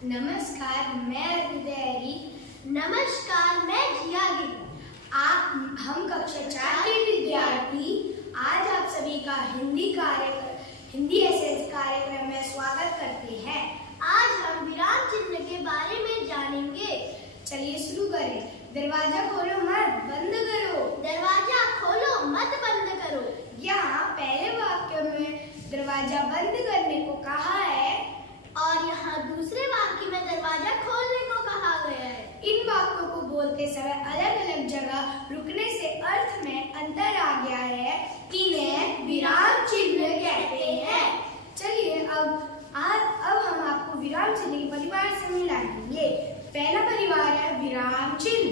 नमस्कार, मैं हृदय। नमस्कार, मैं जिया गिरी। हम कक्षा 4 के विद्यार्थी आज आप सभी का हिंदी एसएस कार्यक्रम में स्वागत करते हैं। आज हम विराम चिन्ह के बारे में जानेंगे। चलिए शुरू करें। दरवाजा खोलो मत बंद करो। दरवाजा खोलो मत बंद करो। यहाँ पहले वाक्य में दरवाजा बंद करने को कहा है और यहाँ दूसरे वाक्य में दरवाजा खोलने को कहा गया है। इन वाक्यों को बोलते समय अलग अलग जगह रुकने से अर्थ में अंतर आ गया है। इन्हें विराम चिन्ह कहते हैं। चलिए अब हम आपको विराम चिन्ह के परिवार से मिलाएंगे। पहला परिवार है विराम चिन्ह।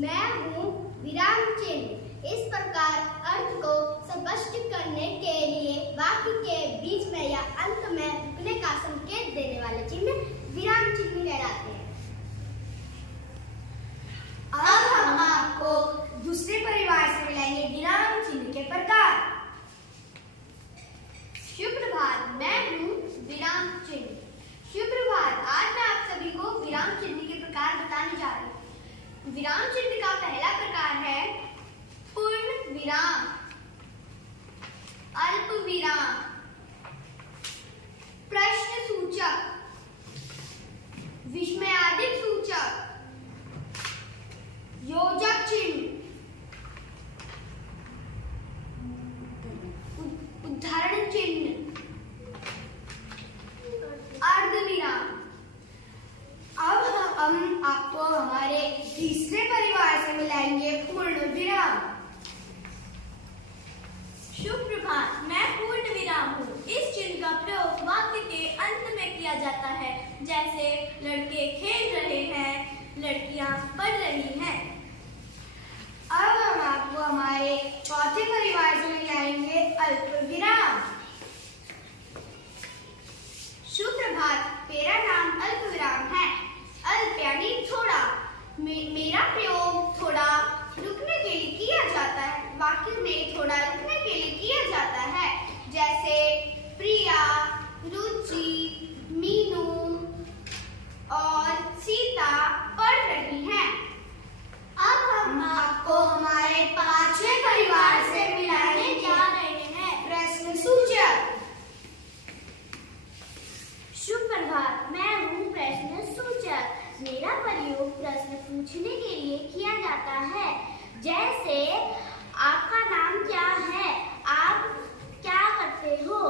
मैं हूँ विराम चिन्ह। इस प्रकार अर्थ को स्पष्ट करने के लिए वाक्य के बीच में या अंत में रुकने का संकेत देने वाले चिन्ह विराम चिन्ह कहलाते हैं। अब हम आपको दूसरे परिवार से मिलाएंगे विराम चिन्ह के प्रकार। सुप्रभात, मैं हूँ विराम चिन्ह। सुप्रभात, आज मैं आप सभी को विराम चिन्ह के प्रकार बताने जा रही हूँ। विराम चिन्ह का पहला प्रकार है पूर्ण विराम, अल्प विराम, प्रश्न सूचक, विस्मयादिक सूचक, योजक चिन्ह, उदाहरण चिन्ह, अर्धविराम। अब हम आपको हमारे तीसरे परिवार से मिलाएंगे पूर्ण विराम। सुप्रभात, मैं पूर्ण विराम हूँ। इस चिन्ह का प्रयोग वाक्य के अंत में किया जाता है, जैसे लड़के खेल रहे हैं, लड़कियाँ पढ़ रही हैं। अब हम आपको हमारे चौथे परिवार से मिलाएंगे अल्प विराम। सुप्रभात, मेरा नाम अल्प विराम है। अल्प यानी थोड़ा। मेरा प्रयोग थोड़ा रुकने के लिए किया जाता है। वाक्य में थोड़ा रुकने के लिए किया जाता है, जैसे प्रिया, रुचि, मीनू और सीता पढ़ रही हैं। अब हम आपको हमारे पांचवें परिवार से मिलाने जा रहे हैं प्रश्न सूचक। सुप्रभात, मैं हूँ प्रश्न सूचक। मेरा प्रयोग प्रश्न पूछने के लिए किया जाता है, जैसे आपका नाम क्या है, आप क्या करते हो।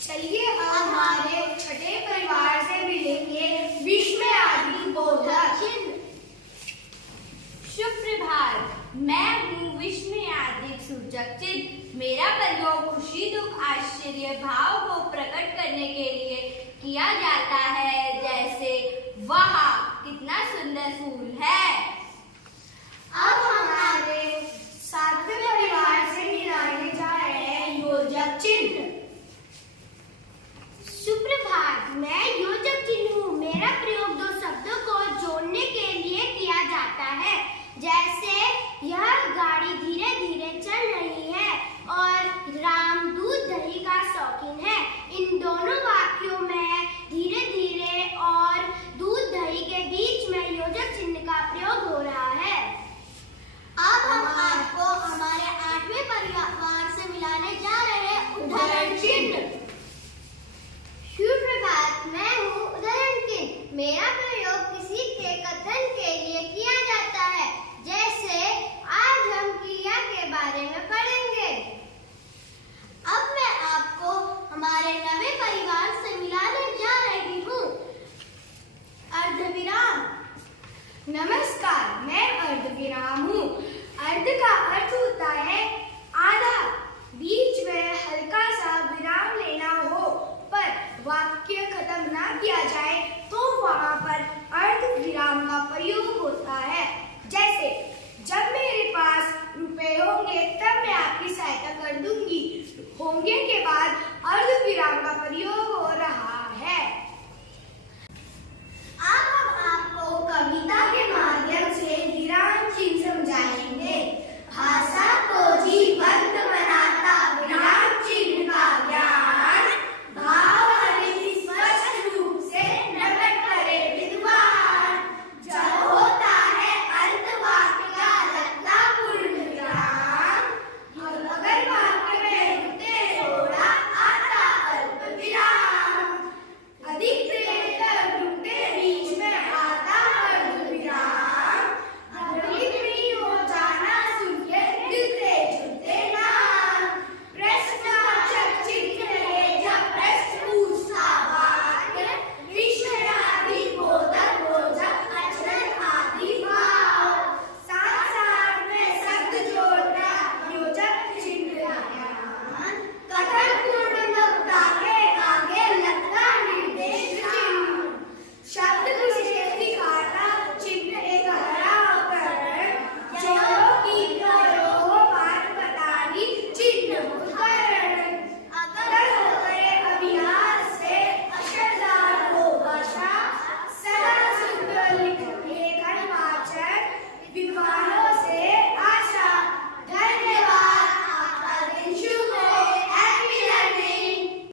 चलिए अब हमारे छठे परिवार से मिलेंगे विस्मयादिक बोधक चिन्ह। सुप्रभात, मैं हूँ विस्मयादिक सूचक चिन्ह। मेरा प्रयोग खुशी, दुख, आश्चर्य भाव को प्रकट करने के लिए किया जाता है, जैसे वाह कितना सुंदर फूल है। अब हमारे सातवें परिवार से मिलाने जा रहे हैं योजक चिन्ह। सुप्रभात, मैं योजक चिन्ह हूँ। मेरा प्रयोग दो शब्दों को जोड़ने के लिए किया जाता है, जैसे यह गाड़ी धीरे धीरे चल रही है और राम दूध दही का शौकीन है। इन दोनों वाक्यों में धीरे धीरे और दूध दही के बीच में योजक चिन्ह का प्रयोग हो रहा है। अब हम आपको हमारे आठवें परिवार से मिलाने जा रहे हैं उदाहरण चिन्ह। सुप्रभात, मैं हूँ उदाहरण चिन्ह। मेरा प्रयोग किसी के कथन के लिए किया जाता है, जैसे आज हम क्रिया के बारे में पढ़ेंगे। अब मैं आपको हमारे नवे परिवार से मिलाने जा रही हूँ अर्धविराम। नमस्कार, मैं अर्धविराम हूँ। अर्ध का अर्थ होता है आधा। बीच में हल्का सा विराम लेना हो पर वाक्य खत्म ना किया जाए तो वहाँ पर अर्ध विराम का प्रयोग होता है। जैसे जब मेरे पास रुपए होंगे तब मैं आपकी सहायता कर दूंगी। होंगे के